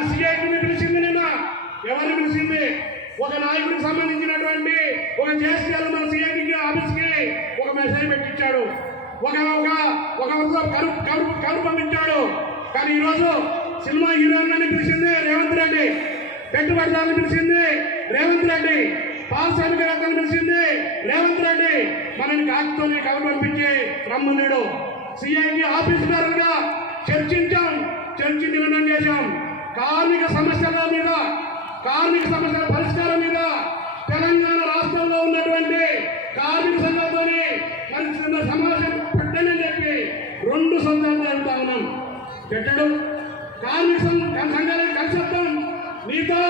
సిఐటిని పిలిచింది నిన్న. ఎవరిని పిలిచింది? ఒక నాయకుడికి సంబంధించినటువంటి ఒక జేసీఎల్ మన సిఐటికి ఆఫీస్కి ఒక మెసేజ్ పెట్టించాడు. ఒక ఒక ఒక కరువు కరువు కరువు పంపించాడు. కానీ ఈరోజు సినిమా హీరోయిన్ పిలిచింది రేవంత్ రెడ్డి. పెట్టుబడిదారులు పిలిచింది రేవంత్ రెడ్డి. పారిశ్రామికవేత్తలు పిలిచింది రేవంత్ రెడ్డి. మనని కాకుతోనే కబురు పంపించి రమ్మన్నాడు సిఐటి ఆఫీసర్గా చర్చించి చర్చి కార్మిక సమస్యల మీద కార్మిక సమస్యల పరిష్కారం మీద తెలంగాణ రాష్ట్రంలో ఉన్నటువంటి కార్మిక సంఘాలతోని మరి చిన్న సమావేశం పెట్టని చెప్పి రెండు సంఘాలు వెళ్తా ఉన్నాం పెట్టడం కార్మిక సంఘ- కలిసి వస్తాం నీతో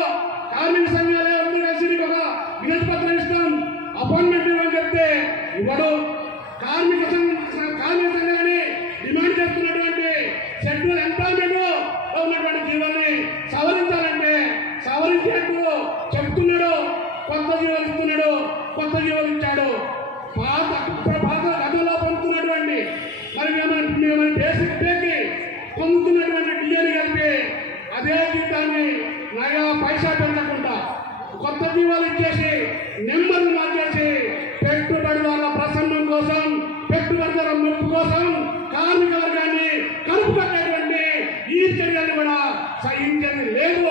కార్మిక సంఘాలే కలిసి నీకు ఒక వినతి పత్రం ఇస్తాం. అపాయింట్మెంట్ ఇవ్వని చెప్తే ఇవ్వడు కార్మిక కొత్త జీవాలు పాత పాత గతంలో పొందుతున్నటువంటి మరి మేము మేము బేసిక్ పొందుతున్నటువంటి డిఏని కలిపి అదే జీవితాన్ని నయా పైసా పెంచకుండా కొత్త జీవాలు ఇచ్చేసి నెంబర్లు మార్చేసి పెట్టుబడిదారుల ప్రసన్నం కోసం పెట్టుబడిదారుల ముప్పు కోసం కార్మిక వర్గాన్ని కలుపు కట్టేటువంటి ఈ చర్యలు కూడా సహించేది లేదు.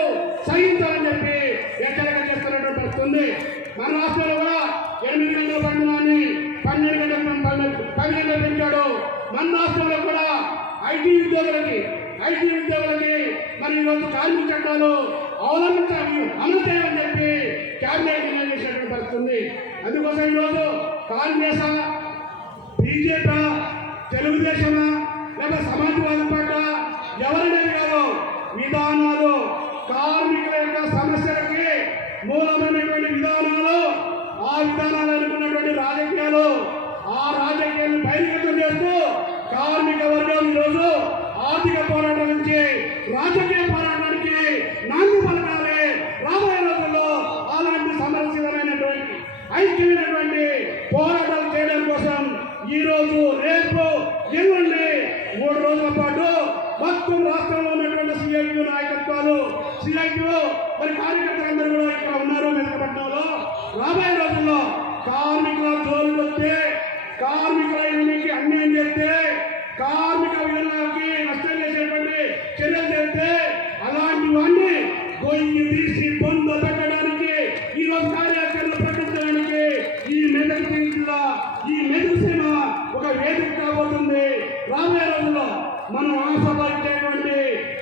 సహించాలని చెప్పి హెచ్చరిక చేస్తున్నటువంటి పరిస్థితి మన రాష్ట్రంలో కూడా మన రాష్ట్రంలో కూడా ఐటీ ఉద్యోగులకి ఐటీ ఉద్యోగులకి మరి ఈరోజు కార్మిక చట్టాలు అవలంబించాలి అమలు చేయాలని చెప్పి క్యాబినెట్ నిర్ణయం చేసినటువంటి పరిస్థితి ఉంది. అందుకోసం ఈరోజు కాంగ్రెస్ బీజేపీ తెలుగుదేశం లేదా సమాజవాద పార్టీ ఎవరినేది కాదు విధానాలు కార్మికుల యొక్క సమస్యలకి మూలమైనటువంటి విధానాలు ఆ విధానాలు అనుకున్నటువంటి రాజకీయాలు ఆ రాజకీయాలను బహిర్గతం చేస్తూ కార్మిక వర్గం ఈరోజు ఆర్థిక పోరాటం నుంచి రాజకీయ పోరాటానికి నాంది పలకాలి. రాబోయే రోజుల్లో అలాంటి సమరసితమైనటువంటి ఐక్యమైనటువంటి పోరాటాలు చేయడం కోసం ఈ రోజు రేపు ఎల్లుండి మూడు రోజుల పాటు మొత్తం రాష్ట్రంలో ఉన్నటువంటి సిఐటి నాయకత్వాలు సిఐటి మరి కార్యకర్తలందరూ కూడా ఇక్కడ ఉన్నారు మెదకపట్నంలో రాబోయే రోజుల్లో కార్మికుల కార్మికుల యూనికి అన్యాయం చేస్తే కార్మిక విధానాలకి నష్టం చేసేటువంటి చర్యలు చేస్తే అలాంటి వాడిని గొయ్యి తీసి బొంద పెట్టడానికి ఈ రోజు కార్యాచరణ ప్రకటించడానికి ఈ మెదక్ జిల్లా ఈ మెదక్ సీమ ఒక వేదిక కాబోతుంది. రాబోయే రోజుల్లో మనం ఆశాపరిచేటువంటి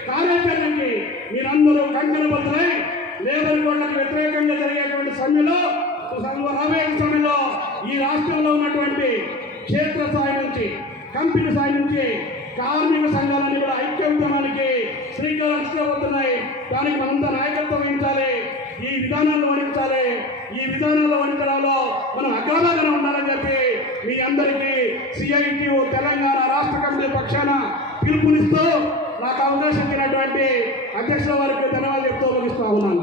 కార్యాచరణకి మీరందరూ కంకణబద్ధులై లేబర్ కోడ్లకు వ్యతిరేకంగా జరిగేటువంటి సమ్మెలో రాబోయే సమయం ఈ రాష్ట్రంలో ఉన్నటువంటి క్షేత్ర స్థాయి నుంచి కంపెనీ స్థాయి నుంచి కార్మిక సంఘాలన్నీ కూడా ఐక్య ఉద్యమానికి శ్రీకారం చుట్టబోతున్నాయి దానికి మనంతా నాయకత్వం వహించాలి. ఈ విధానాలను వహించాలి ఈ విధానంలో వహించడంలో మనం అగ్రభాగంగా ఉండాలని చెప్పి మీ అందరికీ సిఐటి తెలంగాణ రాష్ట్ర కమిటీ పక్షాన పిలుపునిస్తూ నాకు అవకాశం ఇచ్చినటువంటి అధ్యక్షుల వారికి ధన్యవాదాలు చెప్తూ ముగిస్తా ఉన్నాను.